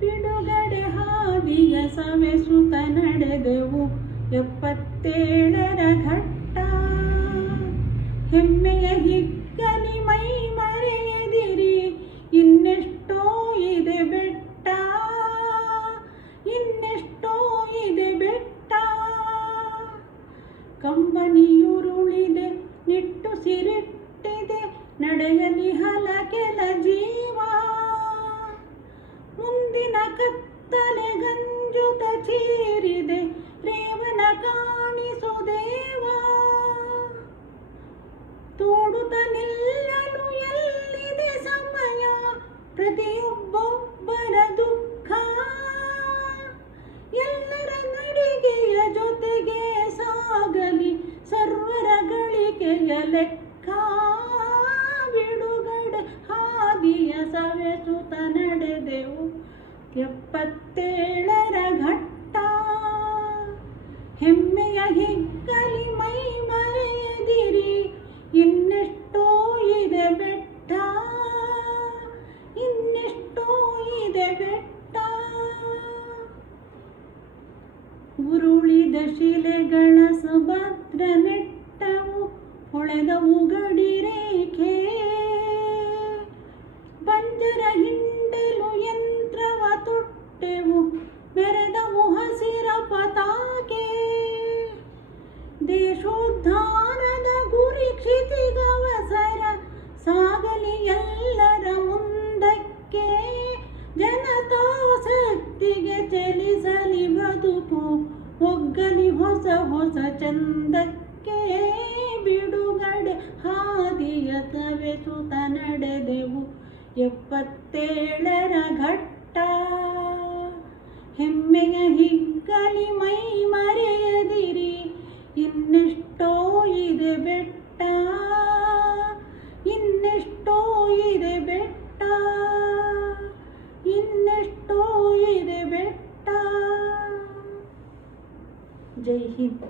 ಬಿಡುಗಡೆ ಹಾದಿಯ ಸವೆಸುತ್ತ ನಡೆದೆವು 77ರ ಘಟ್ಟ. ಹೆಮ್ಮೆಯ ಹಿಗ್ಗಲಿ ಮೈ ಮರೆಯದಿರಿ, ಇನ್ನೆಷ್ಟೋ ಇದೆ ಬೆಟ್ಟ, ಇನ್ನೆಷ್ಟೋ ಇದೆ ಬೆಟ್ಟ. ಕಂಬನಿಯುರುಳಿದೆ ನಿಟ್ಟುಸಿರಿಟ್ಟಿದೆ, ನಡೆಯಲಿ ಹಲಕೆಲ ಜೀವ. ಮುಂದಿನ ಕತ್ತಲೆ ಗಂಜುತ ಚೀರಿದೆ, ರೇವನ ಕಾಣಿಸು ದೇವ. ತೋಡುತ್ತ ನಿಲ್ಲಲು ಎಲ್ಲಿದೆ ಸಮಯ, ಪ್ರತಿಯೊಬ್ಬೊಬ್ಬರ ದುಃಖ. ಎಲ್ಲರ ನಡಿಗೆಯ ಜೊತೆಗೆ ಸಾಗಲಿ ಸರ್ವರ ಗಳಿಕೆಯ ಲೆಕ್ಕ. ಬಿಡುಗಡೆ ಹಾದಿಯ ಸವೆಸುತ್ತ ನಡೆದೆವು 77ರ ಘಟ್ಟ. ಹೆಮ್ಮೆಯ ಹಿಗ್ಗಲಿ ಮೈ ಮರೆಯದಿರಿ, ಇನ್ನೆಷ್ಟೋ ಇದೆ ಬೆಟ್ಟ, ಇನ್ನೆಷ್ಟೋ ಇದೆ ಬೆಟ್ಟ. ಉರುಳಿದ ಶಿಲೆಗಳ ಸುಭದ್ರ ನೆಟ್ಟವು, ಹೊಳೆದವು ಗಡಿರೇಖೆ. ಬಂಜರ ಹಿಂಡಲು ಯಂತ್ರವ ತೊಟ್ಟೆವು, ಮೆರೆದವು ಹಸಿರ ಪತಾಕೆ. ದೇಶೋದ್ಧಾರದ ಗುರಿ ಕ್ಷಿತಿಗವಸರ, ಸಾಗಲಿ ಎಲ್ಲರ ಮುಂದಕ್ಕೆ. ಜನತಾಸಕ್ತಿಗೆ ಚಲಿಸಲಿ ಬದುಕು, ಒಗ್ಗಲಿ ಹೊಸ ಹೊಸ ಚಂದಕ್ಕೆ. ಬಿಡುಗಡೆ ಹಾದಿಯ ಸವೆಸುತ್ತ ನಡೆದೆವು 77ರ ಘಟ್ಟ. ಹೆಮ್ಮೆಯ ಹಿಗ್ಗಲಿ ಮೈ ಮರೆಯದಿರಿ, ಇನ್ನೆಷ್ಟೋ ಇದೆ ಬೆಟ್ಟ, ಇನ್ನೆಷ್ಟೋ ಇದೆ ಬೆಟ್ಟ, ಇನ್ನೆಷ್ಟೋ ಇದೆ ಬೆಟ್ಟ. ಜೈ ಹಿಂದ್.